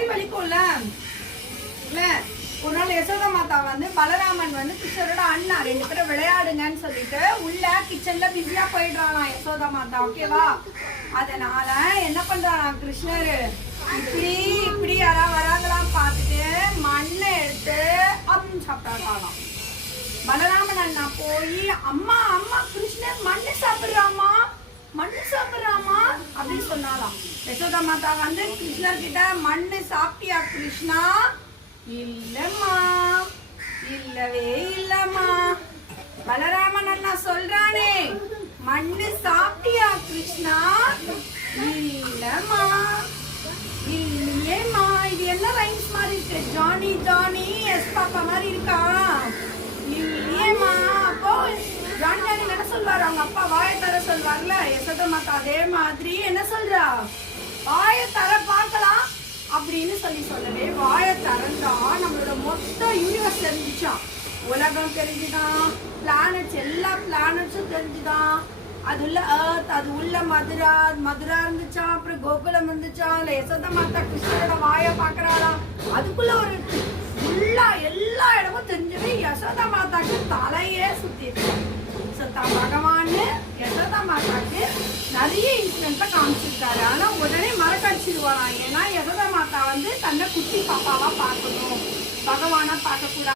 கை வலிக்கும்ல இல்ல. ஒரு நாள் யசோதா மாதா வந்து பலராமன் வந்து கிருஷ்ணரோட அண்ணா 2 பேரும் விளையாடுங்கன்னு சொல்லிட்டு உள்ள கிச்சன்ல பிஸியா போயிடுறாளாம் யசோதா மாதா. ஓகேவா? அதனால என்ன பண்றாளாம் கிருஷ்ணர் இப்படி இப்படி யாராவது வராங்களாம் பார்த்துட்டு மண்ணை எடுத்து அப்படின்னு சாப்பிட்டாங்களாம். பலராமன் அண்ணா போய் அம்மா அம்மா கிருஷ்ணர் மண்ணு சாப்பிடுறாமா மண்ணு சாப்பிடுறாமா அப்படின்னு சொன்னாலாம். யசோதா மாதா வந்து கிருஷ்ணர் கிட்ட மண்ணு சாப்பிட்டியா கிருஷ்ணா? இல்லம்மா, இல்லவே இல்லம்மா. பலராமன் அண்ணா சொல்றானே மண்ணு சாப்பிட்டியா கிருஷ்ணா? இல்லம்மா, இல்லையேம்மா. இது என்ன ரைம்ஸ் மாதிரி இருக்கு? ஜானி ஜானி எஸ் பாப்பா மாதிரி இருக்கா? இல்லையேம்மா. அப்போ ஜானி ஜானி என்ன சொல்வாரு? அவங்க அப்பா வாயை தர சொல்வார்ல. யசோதா மாதா அதே மாதிரி என்ன சொல்றா? வாயை தர பார்க்கலாம் அப்படின்னு சொல்லவே வாயை திறந்தா நம்மளோட மொத்த யூனிவர்ஸ் தெரிஞ்சுச்சான். உலகம் தெரிஞ்சுதான், பிளானட்ஸ் எல்லா பிளானட்ஸும் தெரிஞ்சுதான். அது உள்ள எர்த், அது உள்ள மதுரா மதுரா இருந்துச்சா, அப்புறம் கோகுலம் இருந்துச்சா. இல்லை யசோதா மாதா கிருஷ்ணரோட வாயை பார்க்கறாளா, அதுக்குள்ள ஒரு ஃபுல்லா எல்லா இடமும் தெரிஞ்சவே யசோதா மாதாக்கு தலையே சுத்திருக்கு. பகவான் யசோதா மாதாக்கு நிறைய இன்சிடென்ட்டை காமிச்சிருக்காரு. ஆனா உடனே மறக்கடிச்சிடுவாராம். ஏன்னா யசோதா மாதா வந்து தன்னை குட்டி பாப்பாவா பார்க்கணும், பகவானா பார்க்க கூடாது.